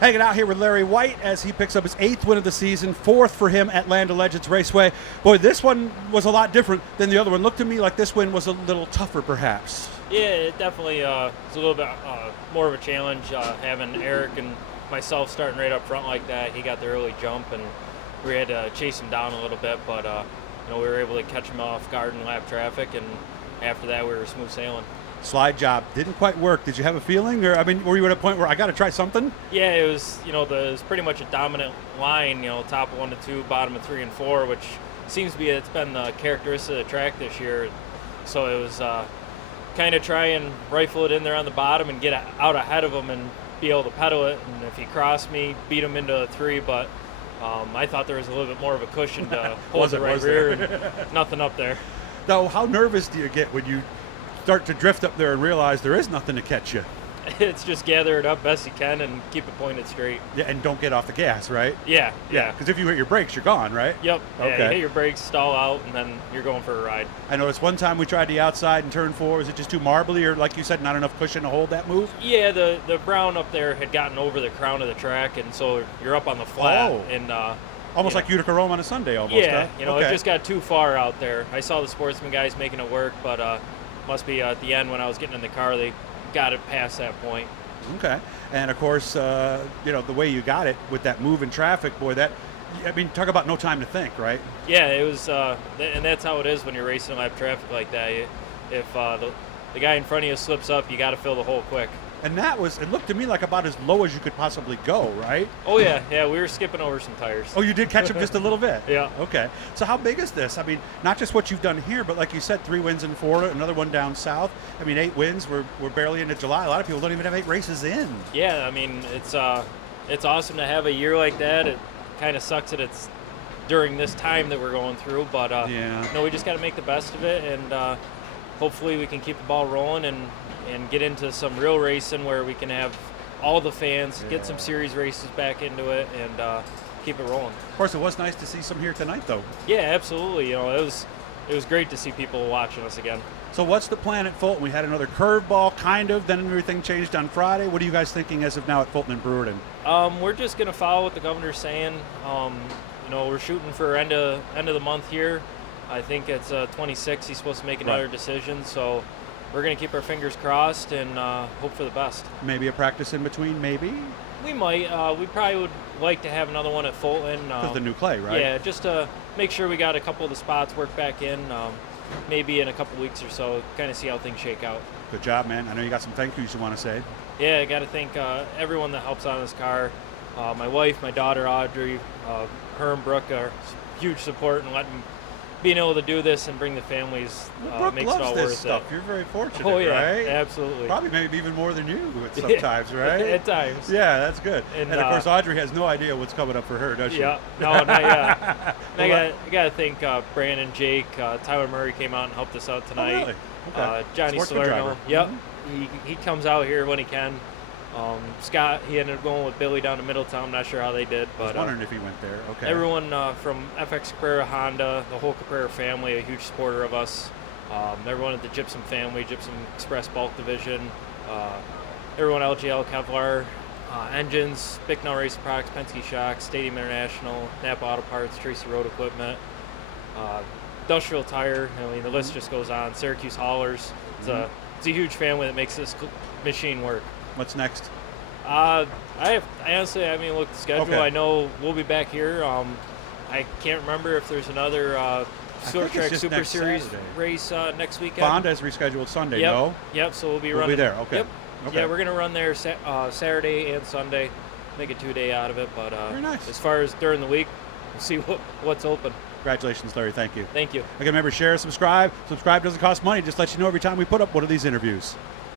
Hanging out here with Larry Wight as he picks up his 8th win of the season, 4th for him at Land of Legends Raceway. Boy, this one was a lot different than the other one. Looked to me like this win was a little tougher, perhaps. Yeah, it definitely was a little bit more of a challenge having Eric and myself starting right up front like that. He got the early jump, and we had to chase him down a little bit, but we were able to catch him off guard in lap traffic, and after that we were smooth sailing. Slide job didn't quite work. Did you have a feeling, or were you at a point where I got to try something? Yeah, it was it was pretty much a dominant line. Top of 1 to 2, bottom of 3 and 4, which seems to be it's been the characteristic of the track this year. So it was kind of try and rifle it in there on the bottom and get out ahead of him and be able to pedal it. And if he crossed me, beat him into a 3. But I thought there was a little bit more of a cushion to hold the right rear and nothing up there. Now, how nervous do you get when you start to drift up there and realize there is nothing to catch you? It's just gather it up best you can and keep it pointed straight. Yeah, and don't get off the gas, right? Yeah. Because if you hit your brakes, you're gone, right? Yep. Okay. Yeah, you hit your brakes, stall out, and then you're going for a ride. I noticed one time we tried the outside in turn 4. Was it just too marbly, or like you said, not enough cushion to hold that move? Yeah, the brown up there had gotten over the crown of the track, and so you're up on the flat. Oh. And almost like Utica Rome on a Sunday, almost. Yeah, huh? It just got too far out there. I saw the sportsman guys making it work, but must be at the end when I was getting in the car, they got it past that point. Okay. And of course, the way you got it with that move in traffic, boy, talk about no time to think, right? Yeah, it was, and that's how it is when you're racing lap traffic like that. If the guy in front of you slips up, you got to fill the hole quick. And it looked to me like about as low as you could possibly go, right? Oh, yeah, we were skipping over some tires. Oh, you did catch him just a little bit? Yeah. Okay. So how big is this? Not just what you've done here, but like you said, 3 wins in Florida, another one down south. 8 wins. We're barely into July. A lot of people don't even have 8 races in. Yeah, it's awesome to have a year like that. It kind of sucks that it's during this time that we're going through, but we just got to make the best of it, and hopefully we can keep the ball rolling and get into some real racing where we can have all the fans, get some series races back into it, and keep it rolling. Of course, it was nice to see some here tonight, though. Yeah, absolutely. It was great to see people watching us again. So what's the plan at Fulton? We had another curveball, kind of, then everything changed on Friday. What are you guys thinking as of now at Fulton and Brewerton? We're just going to follow what the governor's saying. We're shooting for end of the month here. I think it's 26. He's supposed to make another decision, so we're going to keep our fingers crossed and hope for the best. Maybe a practice in between, maybe? We might. We probably would like to have another one at Fulton. Because the new clay, right? Yeah, just to make sure we got a couple of the spots worked back in, maybe in a couple weeks or so, kind of see how things shake out. Good job, man. I know you got some thank yous you want to say. Yeah, I got to thank everyone that helps out in this car. My wife, my daughter, Audrey, her and Brooke are huge support and being able to do this and bring the families makes it all worth stuff. it. You're very fortunate, oh, yeah, right? Absolutely. Probably maybe even more than you sometimes, right? At times. Yeah, that's good. And of course, Audrey has no idea what's coming up for her, does she? Yeah, no, not yet. I got to thank Brandon, Jake, Tyler Murray came out and helped us out tonight. Oh, really? Okay. Johnny Salerno. Yep. He comes out here when he can. Scott, he ended up going with Billy down to Middletown. I'm not sure how they did, but I was wondering if he went there. Okay. Everyone from FX Caprera Honda, the whole Caprera family, a huge supporter of us. Everyone at the Gypsum family, Gypsum Express Bulk Division, everyone LGL Kevlar, Engines, Bicknell Racing Products, Penske Shocks, Stadium International, Napa Auto Parts, Tracy Road Equipment, Industrial Tire. The list just goes on. Syracuse Haulers. It's a huge family that makes this machine work. What's next? I honestly haven't even looked at the schedule. Okay. I know we'll be back here. I can't remember if there's another Short Track Super Series race next weekend. Fonda has rescheduled Sunday, yep. no? Yep, so we'll be running. We'll be there, okay. Yep. Okay. Yeah, we're going to run there Saturday and Sunday. Make a 2-day out of it. But very nice. As far as during the week, we'll see what's open. Congratulations, Larry. Thank you. Thank you. Again, remember, share, subscribe. Subscribe doesn't cost money. Just let you know every time we put up one of these interviews.